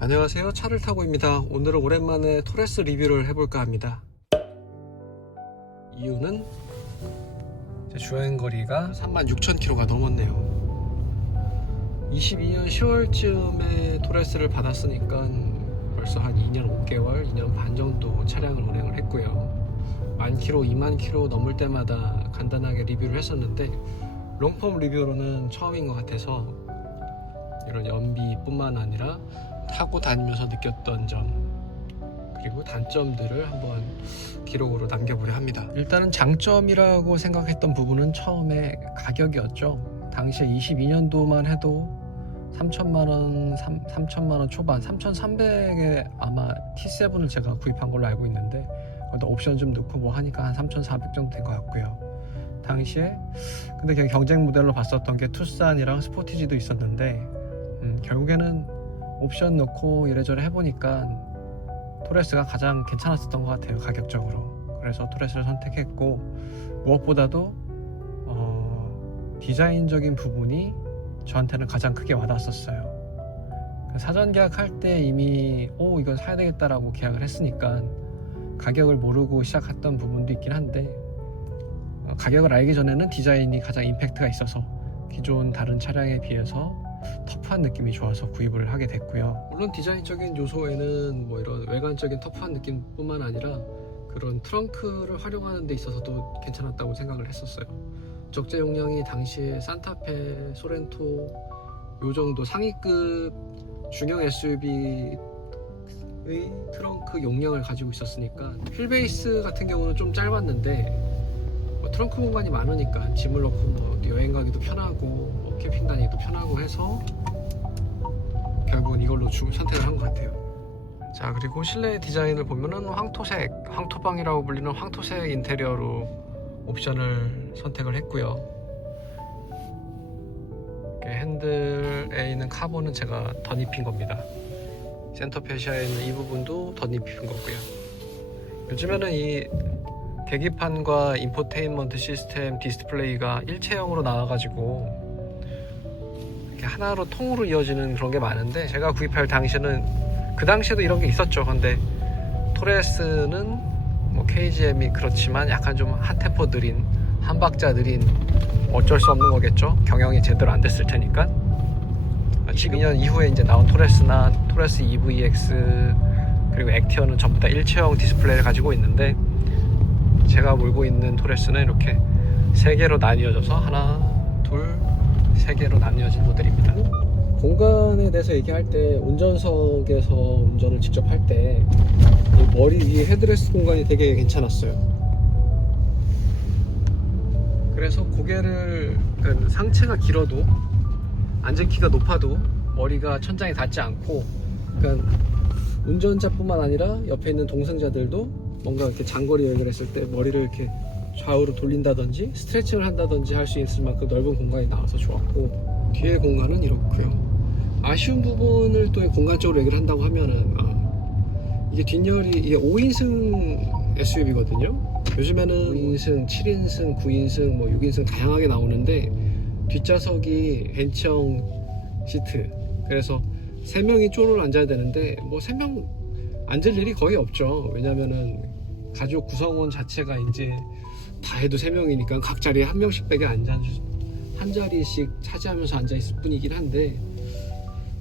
안녕하세요, 차를 타고입니다. 오늘은 오랜만에 토레스 리뷰를 해볼까 합니다. 이유는 제 주행거리가 36,000km가 넘었네요. 22년 10월쯤에 토레스를 받았으니까 벌써 한 2년 5개월, 2년 반 정도 차량을 운행을 했고요. 10,000km, 20,000km 넘을 때마다 간단하게 리뷰를 했었는데 롱폼 리뷰로는 처음인 것 같아서 이런 연비뿐만 아니라 타고 다니면서 느꼈던 점 그리고 단점들을 한번 기록으로 남겨보려 합니다. 일단은 장점이라고 생각했던 부분은 처음에 가격이었죠. 당시에 22년도만 해도 3천만원, 3천만원 초반, 3,300에 아마 T7을 제가 구입한 걸로 알고 있는데 거기다 옵션 좀 넣고 뭐 하니까 한 3,400 정도 된 것 같고요. 당시에 근데 그냥 경쟁 모델로 봤었던 게 투싼이랑 스포티지도 있었는데 결국에는 옵션 넣고 이래저래 해보니까 토레스가 가장 괜찮았었던 것 같아요, 가격적으로. 그래서 토레스를 선택했고, 무엇보다도 디자인적인 부분이 저한테는 가장 크게 와닿았었어요. 사전 계약할 때 이미 이건 사야 되겠다라고 계약을 했으니까 가격을 모르고 시작했던 부분도 있긴 한데, 가격을 알기 전에는 디자인이 가장 임팩트가 있어서 기존 다른 차량에 비해서 터프한 느낌이 좋아서 구입을 하게 됐고요. 물론 디자인적인 요소에는 뭐 이런 외관적인 터프한 느낌뿐만 아니라 그런 트렁크를 활용하는 데 있어서도 괜찮았다고 생각을 했었어요. 적재 용량이 당시에 산타페, 소렌토 요 정도 상위급 중형 SUV의 트렁크 용량을 가지고 있었으니까 휠베이스 같은 경우는 좀 짧았는데 트렁크 공간이 많으니까 짐을 넣고 뭐 여행 가기도 편하고 뭐 캠핑 다니기도 편하고 해서 결국은 이걸로 선택을 한 것 같아요. 자, 그리고 실내 디자인을 보면은 황토색, 황토방이라고 불리는 황토색 인테리어로 옵션을 선택을 했고요. 핸들에 있는 카본은 제가 덧입힌 겁니다. 센터 페시아에 있는 이 부분도 덧입힌 거고요. 요즘에는 이 계기판과 인포테인먼트 시스템 디스플레이가 일체형으로 나와가지고 이렇게 하나로 통으로 이어지는 그런 게 많은데, 제가 구입할 당시에는 그 당시에도 이런 게 있었죠. 근데 토레스는 뭐 KGM이 그렇지만 약간 좀 한 템포 느린, 한 박자 느린, 어쩔 수 없는 거겠죠. 경영이 제대로 안 됐을 테니까. 12년 이후에 이제 나온 토레스나 토레스 EVX 그리고 액티어는 전부 다 일체형 디스플레이를 가지고 있는데, 제가 몰고 있는 토레스는 이렇게 3개로 나뉘어져서 하나, 둘, 3개로 나뉘어진 모델입니다. 공간에 대해서 얘기할 때 운전석에서 운전을 직접 할 때 머리 위에 헤드레스트 공간이 되게 괜찮았어요. 그래서 고개를, 그러니까 상체가 길어도 앉은 키가 높아도 머리가 천장에 닿지 않고, 그러니까 운전자뿐만 아니라 옆에 있는 동승자들도 뭔가 이렇게 장거리 여행을 했을 때 머리를 이렇게 좌우로 돌린다든지 스트레칭을 한다든지 할 수 있을 만큼 넓은 공간이 나와서 좋았고, 뒤에 공간은 이렇고요. 아쉬운 부분을 또 공간적으로 얘기를 한다고 하면은 이게 뒷열이 이게 5인승 SUV거든요. 요즘에는 5인승, 7인승, 9인승, 뭐 6인승 다양하게 나오는데 뒷좌석이 벤치형 시트, 그래서 3명이 쪼르르 앉아야 되는데 뭐 3명 앉을 일이 거의 없죠. 왜냐면은 가족 구성원 자체가 이제 다 해도 3명이니까 각 자리에 한 명씩 빼게 한 자리씩 차지하면서 앉아있을 뿐이긴 한데,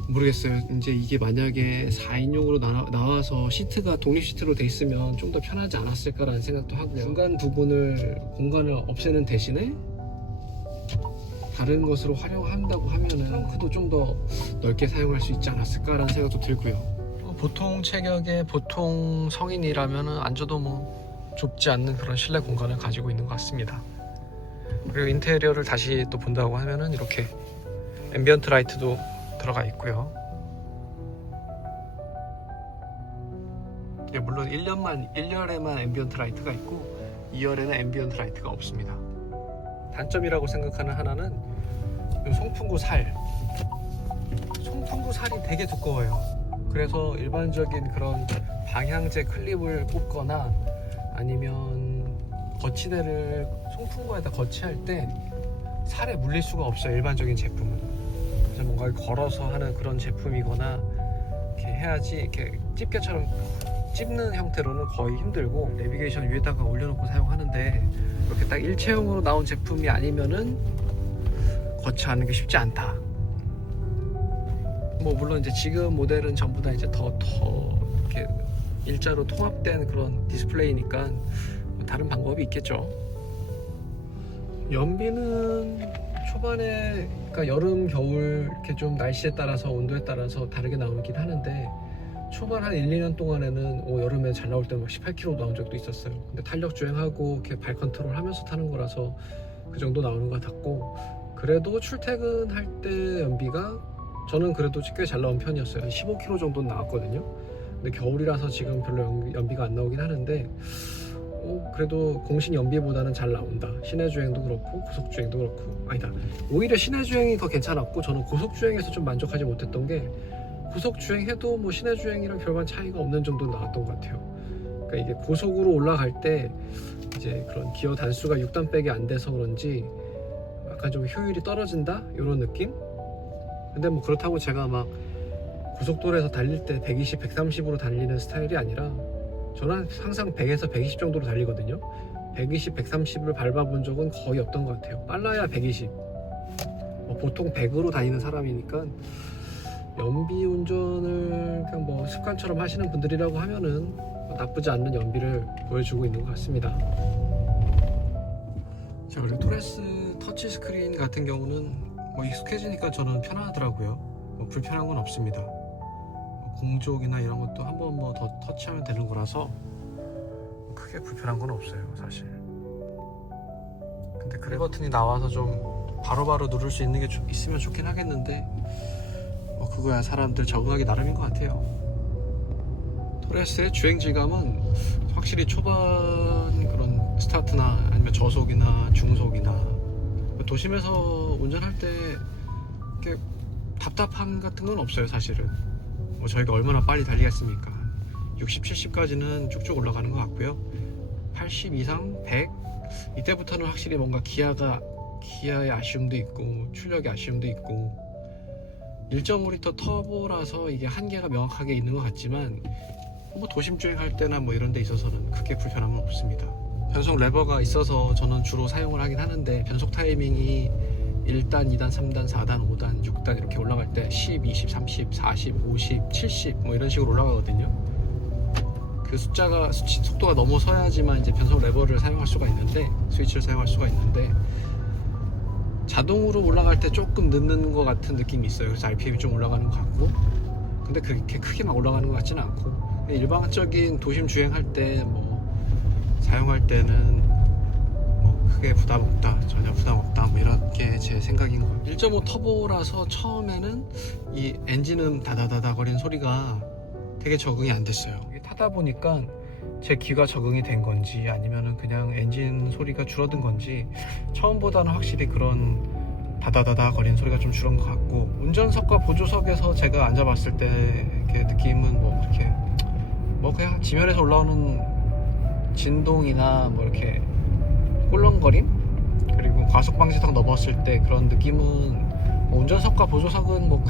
모르겠어요. 이제 이게 만약에 4인용으로 나와서 시트가 독립 시트로 돼 있으면 좀 더 편하지 않았을까라는 생각도 하고요. 중간 부분을 공간을 없애는 대신에 다른 것으로 활용한다고 하면은 트렁크도 좀 더 넓게 사용할 수 있지 않았을까라는 생각도 들고요. 보통 체격의 보통 성인이라면 앉아도 뭐 좁지 않는 그런 실내 공간을 가지고 있는 것 같습니다. 그리고 인테리어를 다시 또 본다고 하면은 이렇게 앰비언트 라이트도 들어가 있고요. 물론 1열에만 앰비언트 라이트가 있고 2열에는 앰비언트 라이트가 없습니다. 단점이라고 생각하는 하나는 송풍구 살이 되게 두꺼워요. 그래서 일반적인 그런 방향제 클립을 꽂거나 아니면 거치대를 송풍구에다 거치할 때 살에 물릴 수가 없어요, 일반적인 제품은. 그래서 뭔가를 걸어서 하는 그런 제품이거나 이렇게 해야지 이렇게 집게처럼 찝는 형태로는 거의 힘들고 내비게이션 위에다가 올려놓고 사용하는데 이렇게 딱 일체형으로 나온 제품이 아니면은 거치하는 게 쉽지 않다. 뭐 물론 이제 지금 모델은 전부 다 이제 더 이렇게 일자로 통합된 그런 디스플레이니까 다른 방법이 있겠죠. 연비는 초반에 그러니까 여름 겨울 이렇게 좀 날씨에 따라서 온도에 따라서 다르게 나오긴 하는데 초반 한 1, 2년 동안에는 여름에 잘 나올 때는 18km 나온 적도 있었어요. 근데 탄력 주행하고 이렇게 발 컨트롤 하면서 타는 거라서 그 정도 나오는 것 같았고, 그래도 출퇴근할 때 연비가 저는 그래도 꽤 잘 나온 편이었어요. 한 15km 정도는 나왔거든요. 근데 겨울이라서 지금 별로 연비가 안 나오긴 하는데 그래도 공식 연비보다는 잘 나온다. 시내 주행도 그렇고 고속 주행도 그렇고, 아니다, 오히려 시내 주행이 더 괜찮았고 저는 고속 주행에서 좀 만족하지 못했던 게 고속 주행해도 뭐 시내 주행이랑 별반 차이가 없는 정도 나왔던 것 같아요. 그러니까 이게 고속으로 올라갈 때 이제 그런 기어 단수가 6단백이 안 돼서 그런지 약간 좀 효율이 떨어진다 이런 느낌? 근데 뭐 그렇다고 제가 막 고속도로에서 달릴 때 120, 130으로 달리는 스타일이 아니라 저는 항상 100에서 120 정도로 달리거든요. 120, 130을 밟아본 적은 거의 없던 것 같아요. 빨라야 120. 보통 100으로 다니는 사람이니까 연비 운전을 그냥 뭐 습관처럼 하시는 분들이라고 하면은 나쁘지 않는 연비를 보여주고 있는 것 같습니다. 자, 그리고 토레스 터치 스크린 같은 경우는 뭐 익숙해지니까 저는 편하더라고요. 뭐 불편한 건 없습니다. 공족이나 이런 것도 한 번 뭐 더 터치하면 되는 거라서 크게 불편한 건 없어요, 사실. 근데 그래 버튼이 나와서 좀 바로바로 누를 수 있는 게 있으면 좋긴 하겠는데 뭐 그거야 사람들 적응하기 나름인 것 같아요. 토레스의 주행 질감은 확실히 초반 그런 스타트나 아니면 저속이나 중속이나 도심에서 운전할 때 이렇게 답답함 같은 건 없어요, 사실은. 뭐 저희가 얼마나 빨리 달리겠습니까? 60, 70까지는 쭉쭉 올라가는 것 같고요. 80 이상, 100 이때부터는 확실히 뭔가 기아의 아쉬움도 있고 출력의 아쉬움도 있고 1.5L 터보라서 이게 한계가 명확하게 있는 것 같지만 뭐 도심 주행할 때나 뭐 이런 데 있어서는 크게 불편함은 없습니다. 변속 레버가 있어서 저는 주로 사용을 하긴 하는데 변속 타이밍이 1단, 2단, 3단, 4단, 5단, 6단 이렇게 올라갈 때 10, 20, 30, 40, 50, 70 뭐 이런 식으로 올라가거든요. 그 속도가 넘어서야지만 이제 변속 레버를 사용할 수가 있는데, 스위치를 사용할 수가 있는데 자동으로 올라갈 때 조금 늦는 것 같은 느낌이 있어요. 그래서 RPM이 좀 올라가는 것 같고, 근데 그렇게 크게 막 올라가는 것 같지는 않고 일반적인 도심 주행할 때 뭐 사용할 때는 뭐 크게 부담 없다, 전혀 부담 없다, 뭐 이렇게 제 생각인 거예요. 1.5 터보라서 처음에는 이 엔진음 다다다다 거리는 소리가 되게 적응이 안 됐어요. 타다 보니까 제 귀가 적응이 된 건지 아니면은 그냥 엔진 소리가 줄어든 건지 처음보다는 확실히 그런 다다다다 거리는 소리가 좀 줄은 것 같고, 운전석과 보조석에서 제가 앉아봤을 때 이렇게 느낌은 뭐 그렇게 뭐 그냥 지면에서 올라오는 진동이나 뭐 이렇게 꿀렁거림, 그리고 과속 방지턱 넘었을 때 그런 느낌은 뭐 운전석과 보조석은 뭐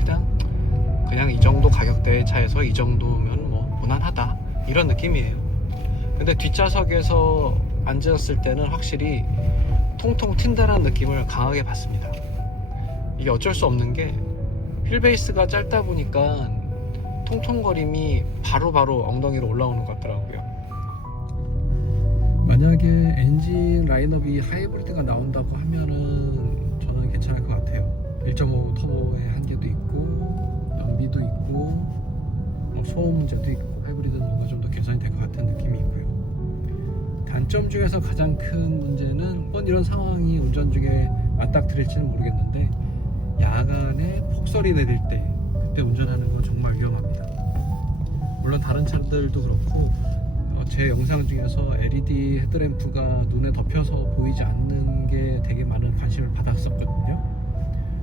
그냥 이 정도 가격대의 차에서 이 정도면 뭐 무난하다 이런 느낌이에요. 근데 뒷좌석에서 앉았을 때는 확실히 통통 튄다는 느낌을 강하게 받습니다. 이게 어쩔 수 없는 게 휠베이스가 짧다 보니까 통통거림이 바로바로 엉덩이로 올라오는 것 같더라고요. 만약에 엔진 라인업이 하이브리드가 나온다고 하면은 저는 괜찮을 것 같아요. 1.5 터보의 한계도 있고 연비도 있고 뭐 소음 문제도 있고 하이브리드는 뭔가 좀 더 개선이 될 것 같은 느낌이 있고요. 단점 중에서 가장 큰 문제는 이런 상황이 운전 중에 맞닥뜨릴지는 모르겠는데 야간에 폭설이 내릴 때 그때 운전하는 건 정말 위험합니다. 물론 다른 차들도 그렇고 제 영상 중에서 LED 헤드램프가 눈에 덮여서 보이지 않는 게 되게 많은 관심을 받았었거든요.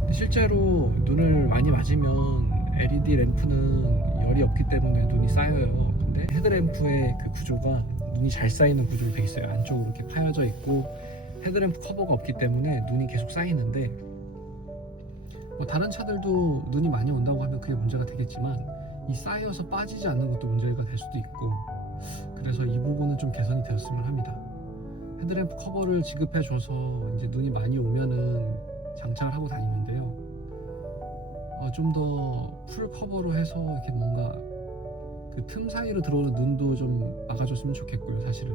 근데 실제로 눈을 많이 맞으면 LED 램프는 열이 없기 때문에 눈이 쌓여요. 근데 헤드램프의 그 구조가 눈이 잘 쌓이는 구조로 되어 있어요. 안쪽으로 이렇게 파여져 있고 헤드램프 커버가 없기 때문에 눈이 계속 쌓이는데 뭐 다른 차들도 눈이 많이 온다고 하면 그게 문제가 되겠지만 이 쌓여서 빠지지 않는 것도 문제가 될 수도 있고, 그래서 이 부분은 좀 개선이 되었으면 합니다. 헤드램프 커버를 지급해줘서 이제 눈이 많이 오면은 장착을 하고 다니는데요. 좀 더 풀 커버로 해서 이렇게 뭔가 그 틈 사이로 들어오는 눈도 좀 막아줬으면 좋겠고요. 사실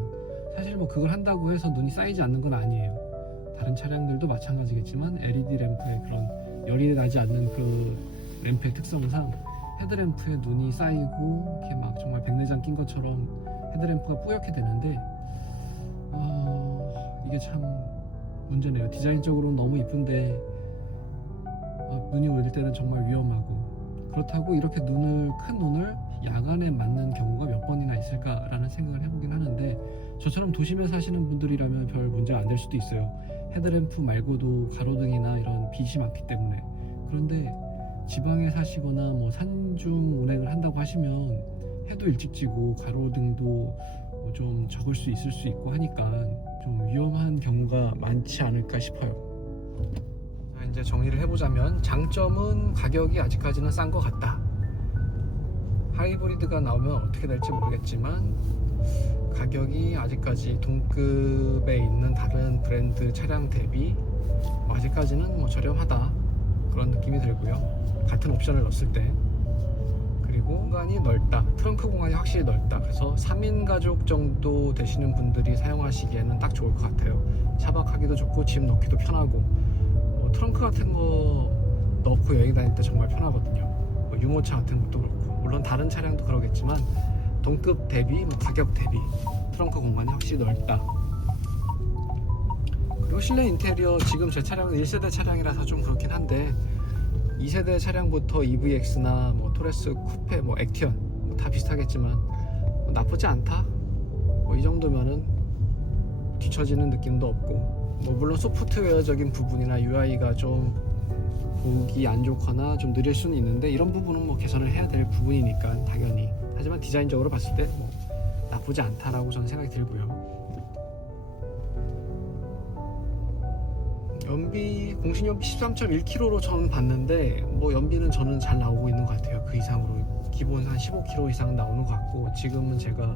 뭐 그걸 한다고 해서 눈이 쌓이지 않는 건 아니에요. 다른 차량들도 마찬가지겠지만 LED 램프의 그런 열이 나지 않는 그 램프의 특성상 헤드램프에 눈이 쌓이고 이렇게 막 정말 백내장 낀 것처럼 헤드램프가 뿌옇게 되는데, 이게 참 문제네요. 디자인적으로는 너무 이쁜데 눈이 올 때는 정말 위험하고, 그렇다고 이렇게 큰 눈을 야간에 맞는 경우가 몇 번이나 있을까라는 생각을 해보긴 하는데, 저처럼 도심에 사시는 분들이라면 별 문제가 안 될 수도 있어요. 헤드램프 말고도 가로등이나 이런 빛이 많기 때문에. 그런데 지방에 사시거나 뭐 산중 운행을 한다고 하시면 해도 일찍 지고 가로등도 좀 적을 수 있을 수 있고 하니까 좀 위험한 경우가 많지 않을까 싶어요. 자, 이제 정리를 해보자면, 장점은 가격이 아직까지는 싼 것 같다. 하이브리드가 나오면 어떻게 될지 모르겠지만 가격이 아직까지 동급에 있는 다른 브랜드 차량 대비 아직까지는 뭐 저렴하다, 그런 느낌이 들고요. 같은 옵션을 넣었을 때. 그리고 공간이 넓다. 트렁크 공간이 확실히 넓다. 그래서 3인 가족 정도 되시는 분들이 사용하시기에는 딱 좋을 것 같아요. 차박하기도 좋고 짐 넣기도 편하고, 트렁크 같은 거 넣고 여행 다닐 때 정말 편하거든요. 유모차 같은 것도 그렇고, 물론 다른 차량도 그러겠지만 동급 대비 가격 대비 트렁크 공간이 확실히 넓다. 그리고 실내 인테리어, 지금 제 차량은 1세대 차량이라서 좀 그렇긴 한데 2세대 차량부터 EVX나 뭐 토레스, 쿠페, 뭐 액티언 다 비슷하겠지만 나쁘지 않다. 이 정도면은 뒤처지는 느낌도 없고, 물론 소프트웨어적인 부분이나 UI가 좀 보기 안 좋거나 좀 느릴 수는 있는데, 이런 부분은 뭐 개선을 해야 될 부분이니까 당연히. 하지만 디자인적으로 봤을 때 뭐 나쁘지 않다라고 저는 생각이 들고요. 연비, 공신연비 13.1km로 저는 봤는데, 연비는 저는 잘 나오고 있는 것 같아요. 그 이상으로 기본 한 15km 이상 나오는 것 같고, 지금은 제가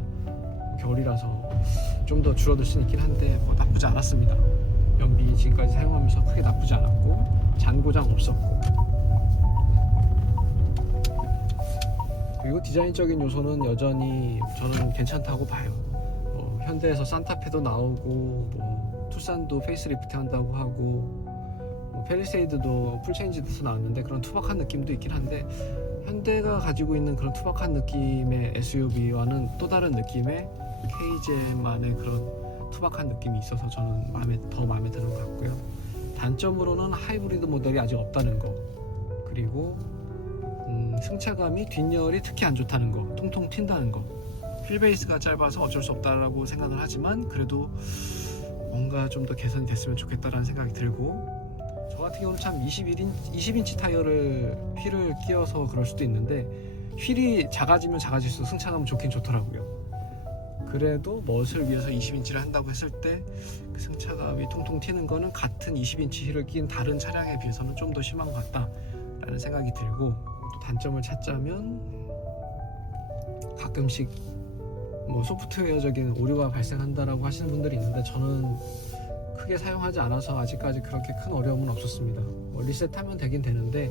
겨울이라서 좀 더 줄어들 수는 있긴 한데 나쁘지 않았습니다. 연비 지금까지 사용하면서 크게 나쁘지 않았고, 잔고장 없었고, 그리고 디자인적인 요소는 여전히 저는 괜찮다고 봐요. 현대에서 산타페도 나오고, 투싼도 페이스리프트 한다고 하고, 펠리세이드도 풀체인지 돼서 나왔는데 그런 투박한 느낌도 있긴 한데, 현대가 가지고 있는 그런 투박한 느낌의 SUV와는 또 다른 느낌의 KJ만의 그런 투박한 느낌이 있어서 저는 더 마음에 드는 것 같고요. 단점으로는 하이브리드 모델이 아직 없다는 거, 그리고 승차감이 뒷열이 특히 안 좋다는 거, 통통 튄다는 거. 휠베이스가 짧아서 어쩔 수 없다라고 생각을 하지만, 그래도 뭔가 좀 더 개선이 됐으면 좋겠다라는 생각이 들고, 저 같은 경우는 참 20인치 타이어를 휠을 끼워서 그럴 수도 있는데, 휠이 작아지면 작아질수록 승차감은 좋긴 좋더라고요. 그래도 멋을 위해서 20인치를 한다고 했을 때 그 승차감이 통통 튀는 거는 같은 20인치 휠을 낀 다른 차량에 비해서는 좀 더 심한 것 같다라는 생각이 들고, 또 단점을 찾자면 가끔씩 소프트웨어적인 오류가 발생한다라고 하시는 분들이 있는데, 저는 크게 사용하지 않아서 아직까지 그렇게 큰 어려움은 없었습니다. 리셋하면 되긴 되는데,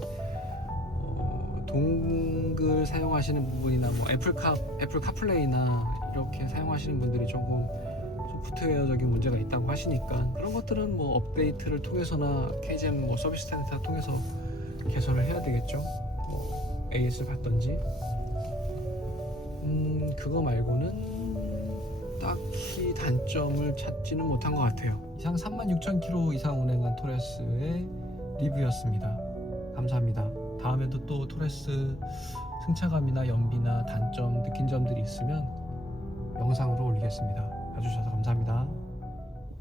동글 사용하시는 부분이나 애플 카플레이나 이렇게 사용하시는 분들이 조금 소프트웨어적인 문제가 있다고 하시니까, 그런 것들은 업데이트를 통해서나 KGM 서비스 센터 통해서 개선을 해야 되겠죠. AS 받던지. 그거 말고는 딱히 단점을 찾지는 못한 것 같아요. 이상 36,000km 이상 운행한 토레스의 리뷰였습니다. 감사합니다. 다음에도 또 토레스 승차감이나 연비나 단점, 느낀 점들이 있으면 영상으로 올리겠습니다. 봐주셔서 감사합니다.